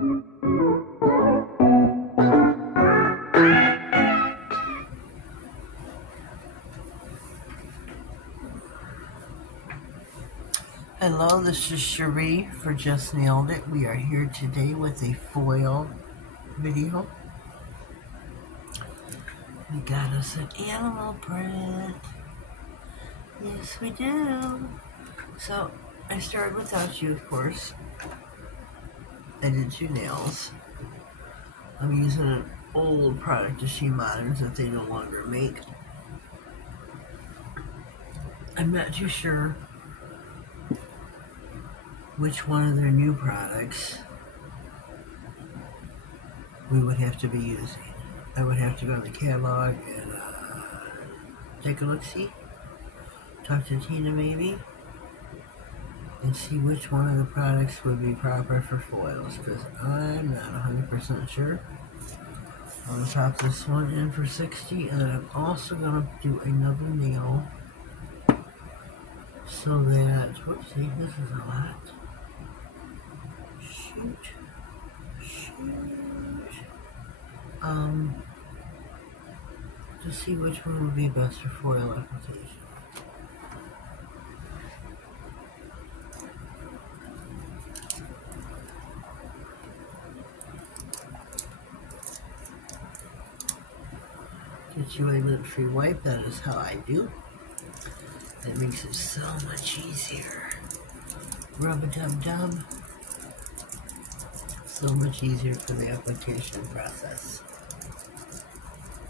Hello, this is Cherie for Just Nailed It. We are here today with a foil video. We got us an animal print. Yes, we do. So, I started without you, of course. I did 2 nails. I'm using an old product of She Moderns that they no longer make. I'm not too sure which one of their new products we would have to be using. I would have to go to the catalog and take a look-see, talk to Tina maybe, and see which one of the products would be proper for foils, because I'm not 100% sure. I'm going to top this one in for 60, and then I'm also going to do another nail so that, whoopsie, this is a lot. Shoot. To see which one would be best for foil application. Get you a lint-free wipe, that is how I do. That makes it so much easier. Rub-a-dub-dub. So much easier for the application process.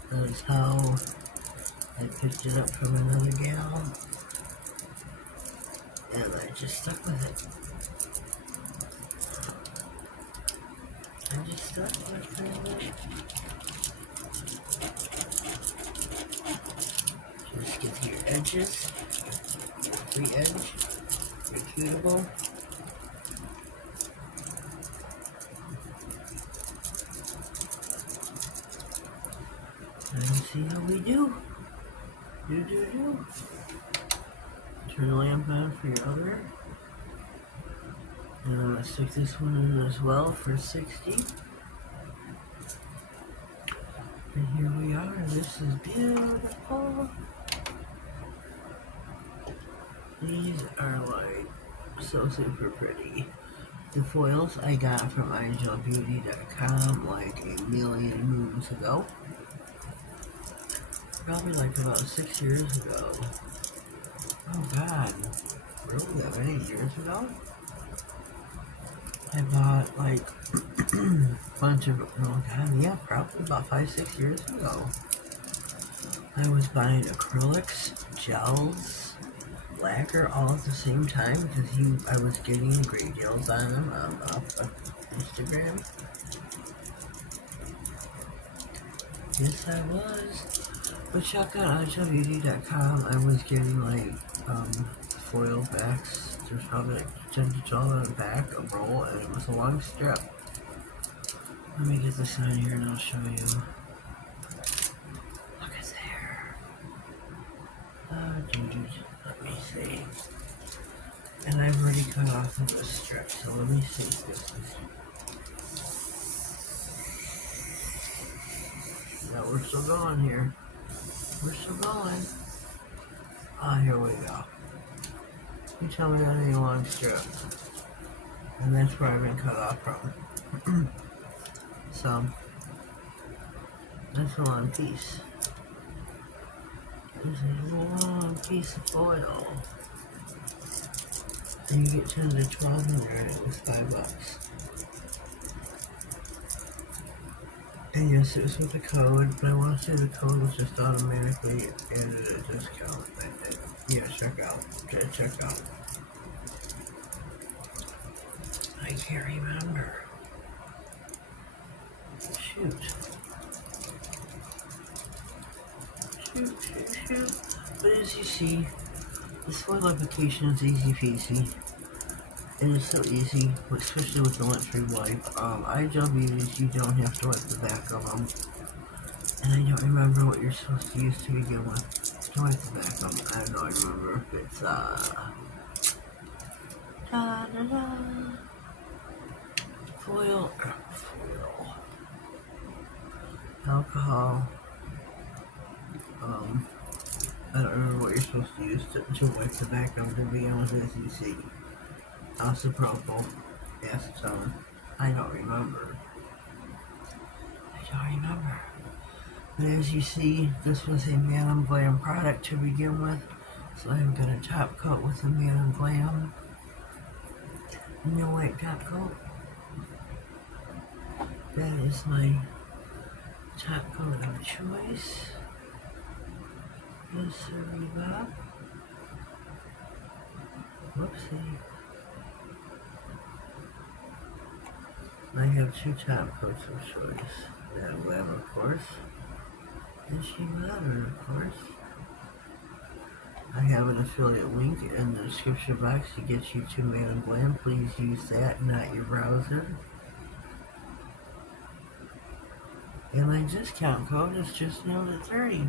That is how I picked it up from another gal, and I just stuck with it. Just get to your edges, free edge, your cuticle. And see how we do. Turn the lamp on for your other. And I'm going to stick this one in as well for 60. And here we are. This is beautiful. These are like so super pretty. The foils I got from igelbeauty.com like a million moons ago. Probably like about 6 years ago. Oh God, really that many years ago? I bought like a bunch of, oh God, yeah, probably about 5-6 years ago. I was buying acrylics, gels, lacquer all at the same time because I was getting great deals on them off of Instagram. Yes, I was. But check out igelbeauty.com. I was getting like foil backs. There's probably like 10 to 12 on the back, a roll, and it was a long strip. Let me get this on here and I'll show you. Look at there. Let me see. And I've already cut off of the strip, so let me see this. Now we're still going here. We're still going. Here we go. You tell me that ain't a long strip. And that's where I've been cut off from. So, that's a long piece. This is a long piece of foil. And you get 10 to 1200, it was $5. And yes, it was with a code, but I want to say the code was just automatically added a discount. Yeah, check out. I can't remember. Shoot. But as you see, this foil application is easy peasy. And it's so easy, especially with the lint-free wipe. igelbeauty's, you don't have to wipe the back of them. And I don't remember what you're supposed to use to begin with. To wipe the back of them. I don't remember if it's, foil, alcohol. I don't remember what you're supposed to use to wipe the back of the honest, as you see. Isopropyl acetone. I don't remember. But as you see, this was a Man Glam product to begin with. So I'm going to top coat with the Man Glam new white top coat. That is my top coat of choice. Yes, sir, Bob. Whoopsie. I have two top coats of choice. That Glam, of course. And She Modern, of course. I have an affiliate link in the description box to get you to Man Glam. Please use that, not your browser. And my discount code is just known at 30.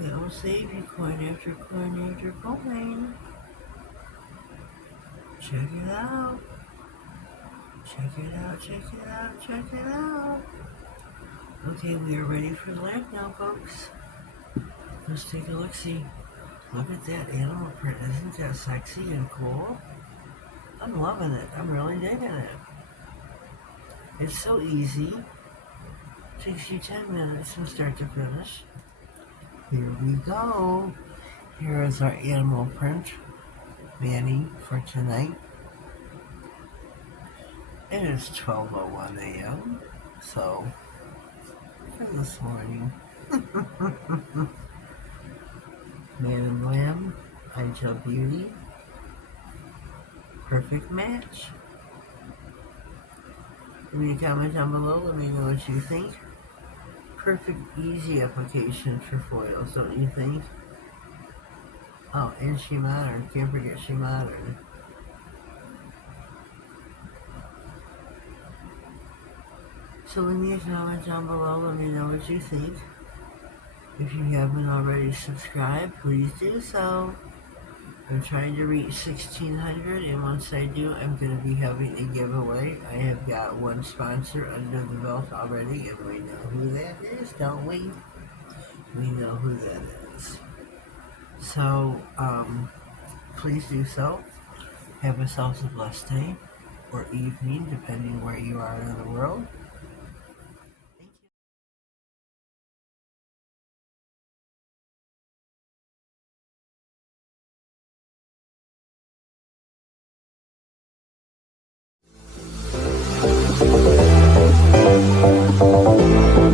That will save you coin after coin after coin. Check it out. Check it out, check it out, check it out. Okay, we are ready for the leg now, folks. Let's take a look-see. Look at that animal print. Isn't that sexy and cool? I'm loving it. I'm really digging it. It's so easy. Takes you 10 minutes from start to finish. Here we go. Here is our animal print Manny for tonight. It is 12:01 a.m. So, for this morning. Man Glam, Ideal Beauty. Perfect match. Leave me a comment down below. Let me know what you think. Perfect, easy application for foils, don't you think? Oh, and She Modern. Can't forget She Modern. So leave me a comment down below. Let me know what you think. If you haven't already subscribed, please do so. I'm trying to reach 1,600, and once I do, I'm going to be having a giveaway. I have got one sponsor under the belt already, and we know who that is, don't we? We know who that is. So, please do so. Have yourselves a blessed day or evening, depending where you are in the world. Thank you.